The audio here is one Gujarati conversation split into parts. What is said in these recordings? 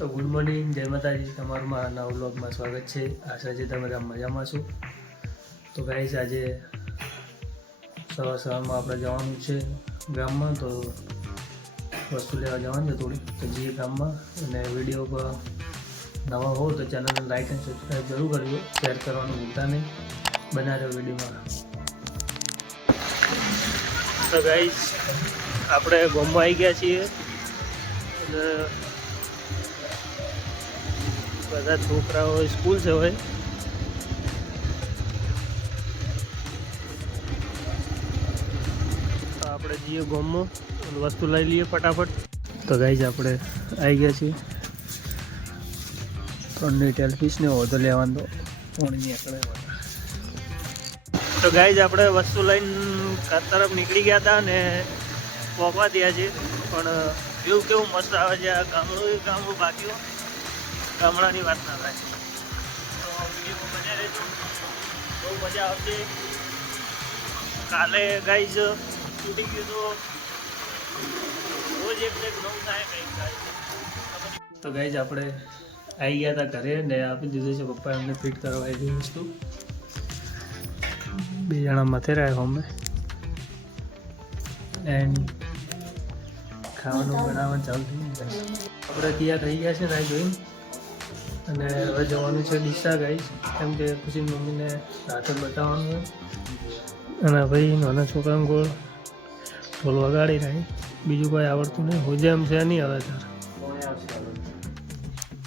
તો ગુડ મોર્નિંગ, જય માતાજી. તમારું મારા નવા વ્લોગમાં સ્વાગત છે. આશા છે તમે મજામાં છો. તો ગાઈસ, આજે સવારમાં આપણે જવાનું છે ગામમાં. તો વસ્તુ લેવા જવાનું છે થોડી, તો જઈએ ગામમાં. અને વિડીયો પર નવા હો તો ચેનલને લાઈક અને સબસ્ક્રાઈબ જરૂર કરજો. શેર કરવાનું ભૂલતા નહીં. બના રહ્યો વિડીયોમાં. તો ગાઈસ, આપણે ગામમાં આવી ગયા છીએ અને બધા છોકરાઓ સ્કૂલ છે હવે. તો આપણે જઈએ ગામમાં, વસ્તુ લઈ લઈએ ફટાફટ. તો ગાઈઝ, આપણે આવી ગયા છીએ. 3 ટેલફિશને વધુ લેવાનું તો પાણી નીકળે. તો ગાઈઝ, આપણે વસ્તુ લઈને ઘર તરફ નીકળી ગયા હતા ને પહોંચવા ત્યાં છે. પણ વ્યૂ કેવું મસ્ત આવે છે. આ ગામડું બાકી ગામડાની વાત ના થાય. તો વિડીયો બન્યા રહેજો, બહુ મજા આવશે. કાલે ગાઈઝ શૂટિંગ ગયું તો રોજ એક નવું થાય કંઈક ગાઈઝ. તો ગાઈઝ, આપણે આવી ગયા હતા ઘરે ને આપી દીધું છે પપ્પા એમને ફિટ કરવા આવી વસ્તુ. 2 જણા માથે રહ્યા અમે એન્ડ ખાવાનું બનાવવાનું ચાલુ થઈ ગયું. આપણે તૈયાર થઈ ગયા છે રાઈ જોઈને. અને હવે જવાનું છે ડીસા ગાઈસ, કેમ કે ખુશી મમ્મીને રાતે બતાવવાનું હોય. અને ભાઈ નાના છોકરાને ગોળ ઢોલ વગાડી રહી. બીજું કોઈ આવડતું નહીં. હોજે એમ છે નહીં. હવે તાર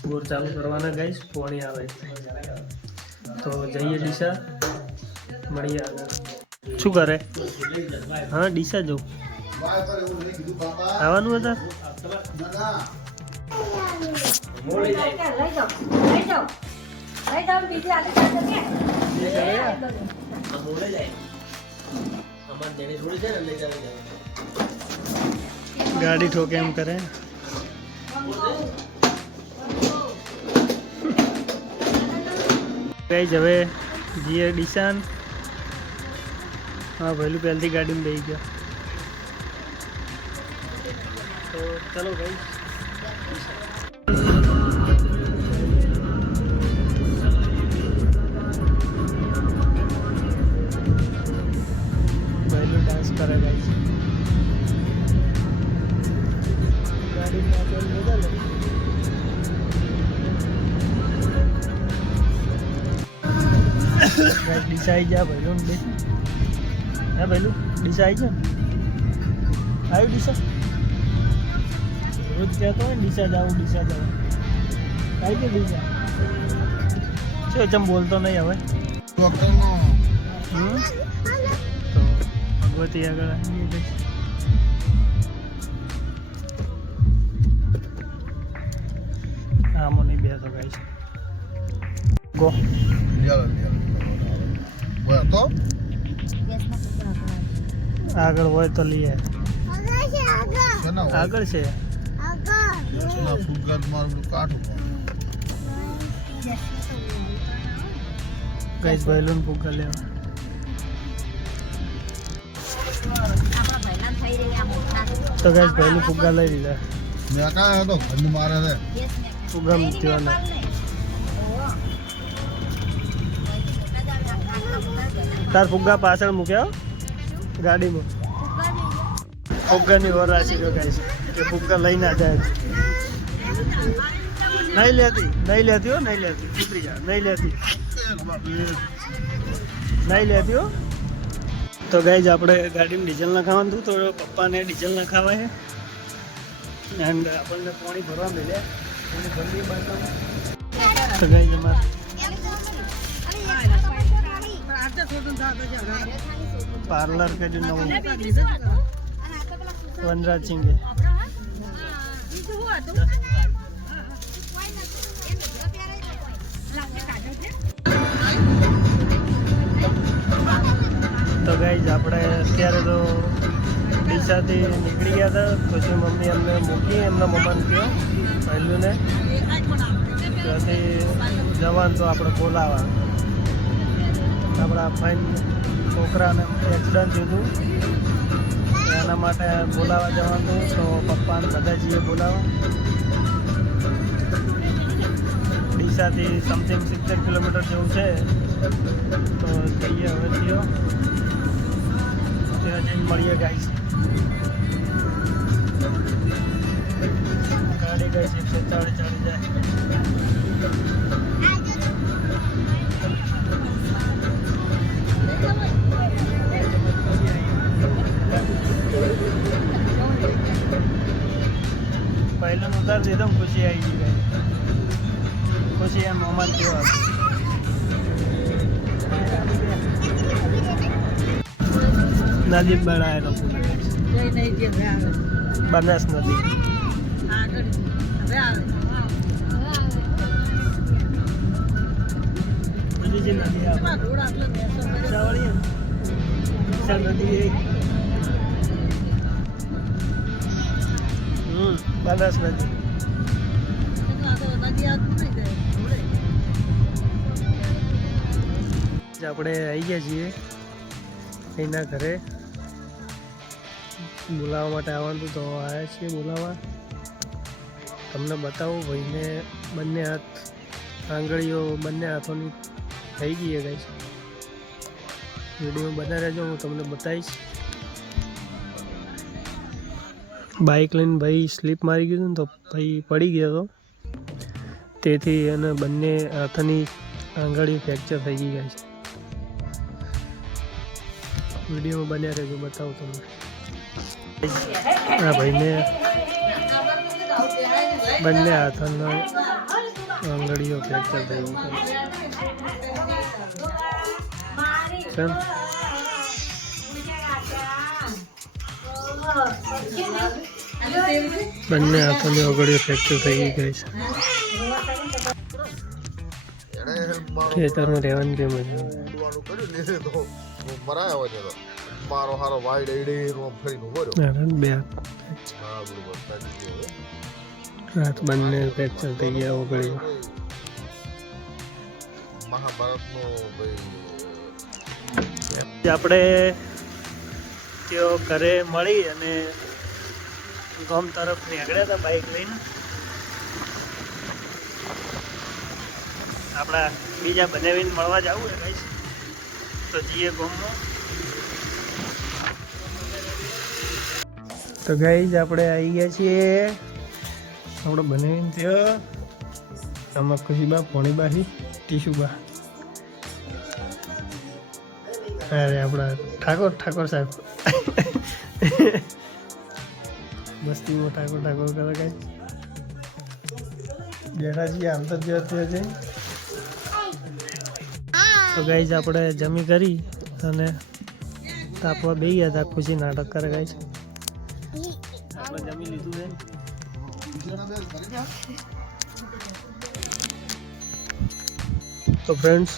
ગોળ ચાલુ કરવાના ગાઈસ, પોણી આવે. તો જઈએ ડીસા, મળીએ આગળ. શું કરે? હા, ડીસા જવું આવવાનું હતા. ગાડી ઠોકે એમ કરે. કઈ હવે જીએ ડીસાન. હા, પહેલું પહેલથી ગાડીમાં બેસી ગયા. તો ચલો ભાઈ, પહેલું ડાન્સ કરે ગાઈસ. ડીસા આવી જા ભાઈ. બે હા પહેલું ડીસા આવી જા. આવ્યું ડીસા. રોજ કહેતો હોય ને ડીસા જાઉં ડીસા જાઉં. આવી ગયું ડીસા. શું ચમ બોલતો નહીં હવે. તો ભગવતી આગળ આવી ગઈ. આમાં નહીં બેસો ગાઈસ. ગો આગળ હોય તો લઈએ. આગળ છે. ગાઈસ, બેલૂન ફુગ્ગા લેવા. તો ગાઈસ, પહેલું ફુગ્ગા લઈ લીધા. ફુગ્ગા મૂક્યો ને તાર ફુગ્ગા પાછળ મૂક્યા ગાડીમાં. ફુગ્ગાની ઓર રાશી ગયો ગાઈસ કે ફુગ્ગા લઈ ના જાય. નહીં લેતી હો, નહીં લેતી. ઉતરી જા. નહીં લેતી હો. તો ગાઈસ, આપણે ગાડીમાં ડીઝલ નાખાવાનું હતું. તો પપ્પાને ડીઝલ નાખાવા છે એન્ડ આપણને પાણી ભરવા મળ્યા. તો ગાઈસ, અમારે પાર્લર કર્યું નવું વનરાજ સિંઘે. તો ગાઈઝ, આપણે અત્યારે તો ડીસાથી નીકળી ગયા હતા. પછી મમ્મી અમને મૂકી, એમના મમ્માને કહ્યું પહેલું ને ત્યાંથી જવાનું. તો આપણે બોલાવા આપણા ફાઇન છોકરાને એક્સિડન્ટ થયું હતું એના માટે બોલાવવા જવાનું. તો પપ્પાને બધા જઈએ બોલાવવા. ડીસાથી સમથિંગ 70 કિલોમીટર જેવું છે. તો જઈએ હવે થયો ત્યાં જઈને મળીએ ગાઈસ. ગાડી ગાઈસ 140 ચાલી જાય. પહેલો ઉતાર દીધો ને ખુશી આવી ગઈ ગાઈસ. ખુશી એમ મોમાં કેવો નદી બનાવેલો બનાસ નદી. બીજી નદી નદી બનાસ નદી. આપણે આવી ગયા છીએ એના ઘરે. બોલાવવા માટે આવવાનું તો આવ્યા છીએ બોલાવવા. તમને બતાવું ભાઈને બંને હાથ આંગળીઓ બંને હાથોની થઈ ગઈ છે ગાઈસ. વિડીયો બના રહેજો, હું તમને બતાવીશ. બાઇક લઈને ભાઈ સ્લીપ મારી ગયું ને તો ભાઈ પડી ગયો હતો, તેથી એને બંને હાથની આંગળીઓ ફ્રેક્ચર થઈ ગઈ ગાઈસ. વિડીયોમાં બન્યા રહેજો, બતાવું તમને. આ ભાઈને બંને હાથના આંગળીઓ ફ્રેક્ચર થઈ ગઈ. બંને હાથોની આંગળીઓ ફ્રેક્ચર થઈ ગઈ છે. ખેતરમાં રહેવાની કેમ મારો હારો વાઈડ એડી ફરીને ઉભો બે હાથ બંને ફ્રેક્ચર થઈ ગયા ઓગળી. મહાભારતનો આપણે તેઓ ઘરે મળી અને ગામ તરફ નીકળ્યા હતા બાઇક લઈને. આપણા બીજા બનાવીને મળવા જવું છે ગાઈસ, તો જઈએ ગામમાં. તો ગાઈસ આપણે આવી ગયા છીએ આપણે બનાવીને ત્યાં. આમાં ખુશીબા પોણીબાથી ટીશુબા. અરે આપણા ઠાકોર સાહેબ મસ્તીમાં ઠાકોર કરે કાંઈ બેઠા છીએ. આમ તો જ છે. તો ગાઈસ આપણે જમી કરી અને તાપવા બેસી ગયા હતા. ખુશી નાટક કરે ગાઈસ. આપણે જમી લીધું છે. તો ફ્રેન્ડ્સ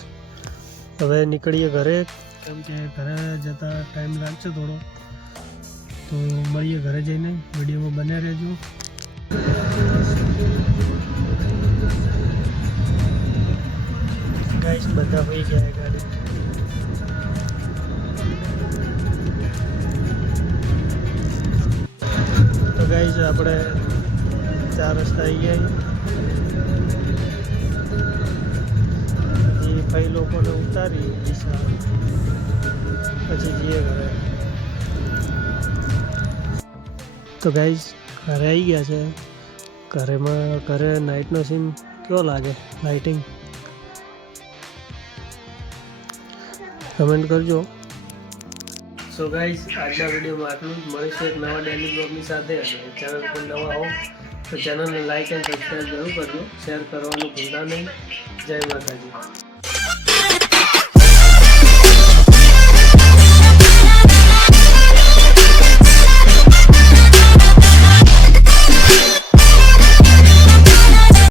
હવે નીકળીએ ઘરે, કેમ કે ઘરે જતા ટાઈમ લાગશે થોડો. તો મળીએ ઘરે જઈને. વિડીયોમાં બન્યા રહેજો. ગાઈસ બધા હોઈ ગયા ગાડી. તો ગાઈસ આપણે 4 રસ્તા આવી ગયા. એ ભાઈ લોકોને ઉતારી ડીસા પછી જઈએ ઘરે. તો ગાઈસ ઘરે આવી ગયા છે. ઘરે નાઇટનો સીન કેવો લાગે, લાઇટિંગ કમેન્ટ કરજો. સો ગાઈસ આજના વિડીયોમાં આટલું જ. મળીશું એક નવા ડેલી બ્લોગની સાથે. અને ચેનલ પર નવા હો તો ચેનલને લાઇક એન્ડ સબસ્ક્રાઈબ જરૂર કરજો. શેર કરવાનું ભૂલતા નહીં. જય માતાજી.